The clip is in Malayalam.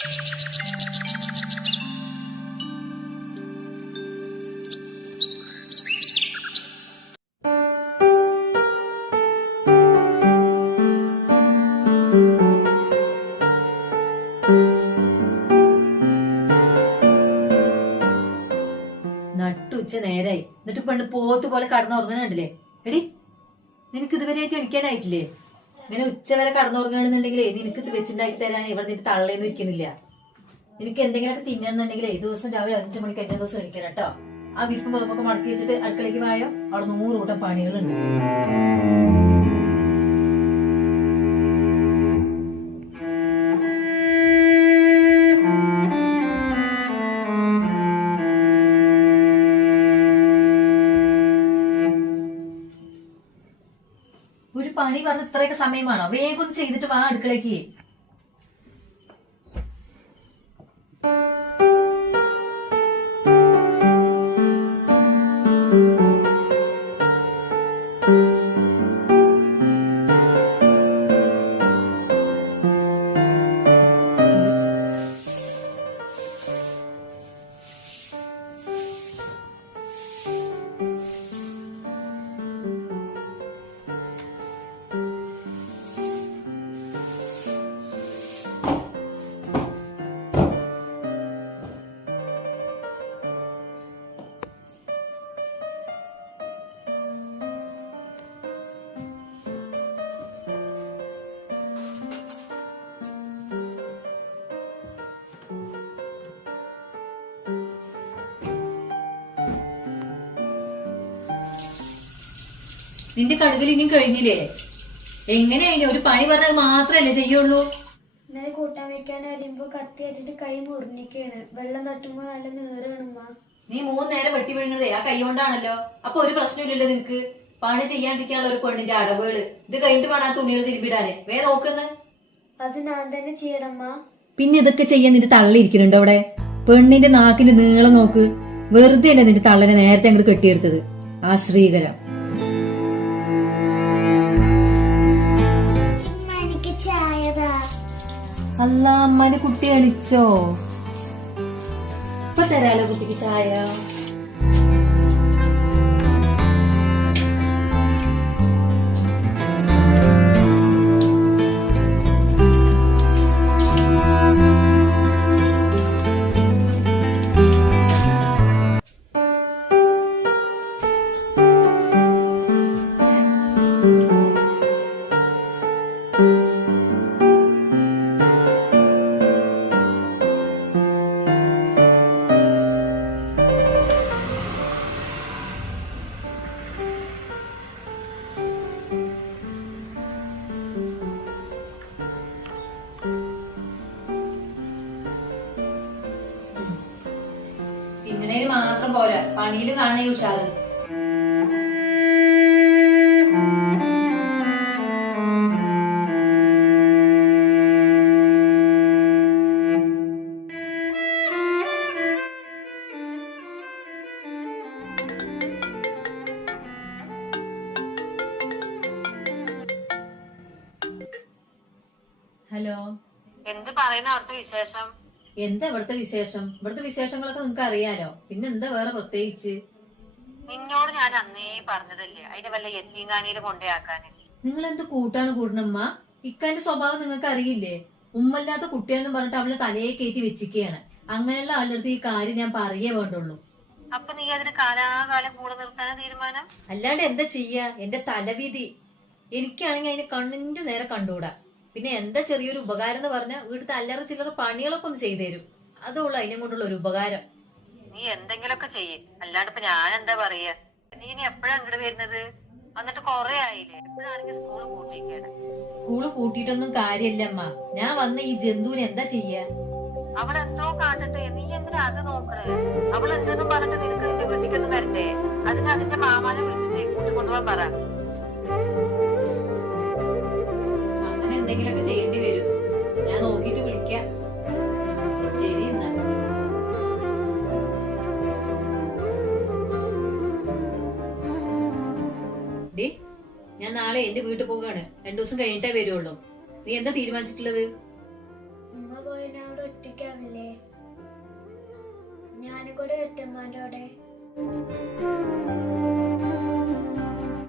നട്ടുച്ച നേരായി എന്നിട്ട് പെണ്ണ് പോത്ത് പോലെ കടന്നുറങ്ങണുണ്ടല്ലേ. എടി നിനക്ക് ഇതുവരെയായിട്ട് എണിക്കാനായിട്ടില്ലേ? ഇങ്ങനെ ഉച്ച വരെ കടന്നുറങ്ങണമെന്നുണ്ടെങ്കിലേ നിനക്ക് ഇത് വെച്ചിണ്ടാക്കി തരാൻ ഇവിടെ നിന്റെ തള്ളയൊന്നും ഇരിക്കുന്നില്ല. നിനക്ക് എന്തെങ്കിലുമൊക്കെ തിന്നണമെന്നുണ്ടെങ്കിലേ ദിവസം രാവിലെ 5 മണിക്ക് 5 ദിവസം എണിക്കണം കേട്ടോ. ആ വിരിപ്പും പുതപ്പൊക്കെ മടക്കി വെച്ചിട്ട് അടുക്കളയ്ക്ക് പോയോ അവിടെ 100 കൂട്ടം പണികളുണ്ട്. ഒരു പണി പറഞ്ഞ് ഇത്രയൊക്കെ സമയമാണോ? വേഗം ഒന്ന് ചെയ്തിട്ട് വാ അടുക്കളേക്ക്. നിന്റെ കടുകൽ ഇനിയും കഴിഞ്ഞില്ലേ? എങ്ങനെയാ ഒരു പണി പറഞ്ഞത് മാത്രല്ലേ ചെയ്യുള്ളൂ? ഇന്നലെ കൂട്ടാൻ വെക്കാൻ അറിയുമ്പോ കത്തി അറ്റിട്ട് കൈ മുറിഞ്ഞിക്കാണ്. വെള്ളം തട്ടുമ്പോ നല്ല നീറാണുമ്മ. നീ 3 നേരം വെട്ടി വീഴുന്നതേ ആ കൈ കൊണ്ടാണല്ലോ. അപ്പൊ ഒരു പ്രശ്നമില്ലല്ലോ നിനക്ക്. പണി ചെയ്യാണ്ടിരിക്കാനുള്ള ഒരു പെണ്ണിന്റെ അടവുകള്. ഇത് കഴിഞ്ഞിട്ട് വേണം തുണികൾ തിരുമ്പിടാനേ. നോക്കുന്ന അത് ഞാൻ തന്നെ ചെയ്യണമ്മ. പിന്നെ ഇതൊക്കെ ചെയ്യാൻ നിന്റെ തള്ളിയിരിക്കുന്നുണ്ടോ അവിടെ? പെണ്ണിന്റെ നാക്കിന്റെ നീളം നോക്ക്. വെറുതെ അല്ലേ നിന്റെ തള്ളനെ നേരത്തെ അങ്ങോട്ട് കെട്ടിയെടുത്തത്. ആശ്രീകരം. അല്ല അമ്മാന്റെ കുട്ടി എണിച്ചോ? ഇപ്പൊ തരാലോ കുട്ടിക്ക് ചായ. ഇങ്ങനെ മാത്രം പോരാ, പണിയില് കാണണേ ഉഷാറ്. ഹലോ, എന്ത് പറയുന്ന അവിടുത്തെ വിശേഷം? എന്താ ഇവിടുത്തെ വിശേഷം? ഇവിടുത്തെ വിശേഷങ്ങളൊക്കെ നിങ്ങക്ക് അറിയാലോ. പിന്നെ എന്താ വേറെ പ്രത്യേകിച്ച്? നിന്നോട് ഞാൻ അന്നേ പറഞ്ഞതല്ലേ അതിന്റെ വല്ല യത്തീങ്കാനിയില് കൊണ്ടേയാക്കാന്. നിങ്ങൾ എന്ത് കൂട്ടാണ് കൂടണമ്മ? ഇക്കാന്റെ സ്വഭാവം നിങ്ങൾക്ക് അറിയില്ലേ? ഉമ്മല്ലാത്ത കുട്ടിയാണെന്ന് പറഞ്ഞിട്ട് അവളെ തലയെ കയറ്റി വെച്ചിരിക്കുകയാണ്. അങ്ങനെയുള്ള ആളുടെ അടുത്ത് ഈ കാര്യം ഞാൻ പറയേ വേണ്ടുള്ളൂ. അപ്പൊ നീ അതിന് കാലാകാലം കൂടെ നിർത്താനാ തീരുമാനം? അല്ലാണ്ട് എന്താ ചെയ്യാ? എന്റെ തലവിധി. എനിക്കാണെങ്കിൽ അതിന് കണ്ണിന്റെ നേരെ കണ്ടുകൂടാ. പിന്നെ എന്താ ചെറിയൊരു ഉപകാരം എന്ന് പറഞ്ഞാൽ വീട്ടിൽ അല്ലറ ചില്ലറ പണികളൊക്കെ ഒന്ന് ചെയ്തു തരും. അതുള്ളൂ അതിനെ കൊണ്ടുള്ള ഒരു ഉപകാരം. നീ എന്തെങ്കിലുമൊക്കെ ചെയ്യേ, അല്ലാണ്ട് ഇപ്പൊ ഞാൻ എന്താ പറയാ? നീ ഇനി എപ്പോഴാ ഇങ്ങോട്ട് വരുന്നത്? എന്നിട്ട് കൊറേ ആയില്ലേ? എപ്പോഴാണെങ്കിൽ സ്കൂള് പൂട്ടിയിരിക്കാണ്. സ്കൂള് പൂട്ടിയിട്ടൊന്നും കാര്യമില്ല അമ്മ. ഞാൻ വന്ന ഈ ജന്തുവിന് എന്താ ചെയ്യാ? അവളെന്തോ കാട്ടട്ടെ, നീ എന്തിനാ അത് നോക്കണേ? അവളെന്തെന്നും പറഞ്ഞിട്ട് നിനക്ക് നിന്റെ വീട്ടിക്കൊന്നും വരണ്ടേ? അതിന് അതിന്റെ മാമാനെ വിളിച്ചിട്ട് കൂട്ടിക്കൊണ്ടുപോകാൻ പറ. അങ്ങനെ എന്തെങ്കിലുമൊക്കെ ചെയ്യേണ്ടി വരും. ഞാൻ നോക്കിട്ട് വിളിക്കാം. ശരി എന്നാ. ഞാൻ നാളെ എന്റെ വീട്ടിൽ പോവുകയാണ്. 2 ദിവസം കഴിഞ്ഞിട്ടേ വരുള്ളൂ. നീ എന്താ തീരുമാനിച്ചിട്ടുള്ളത്? ഉമ്മ പോയ ഞാൻ അവിടെ ഒറ്റയ്ക്കാവില്ലേ? ഞാനും കൂടെ ഒറ്റമ്മാൻ്റെ അവിടെ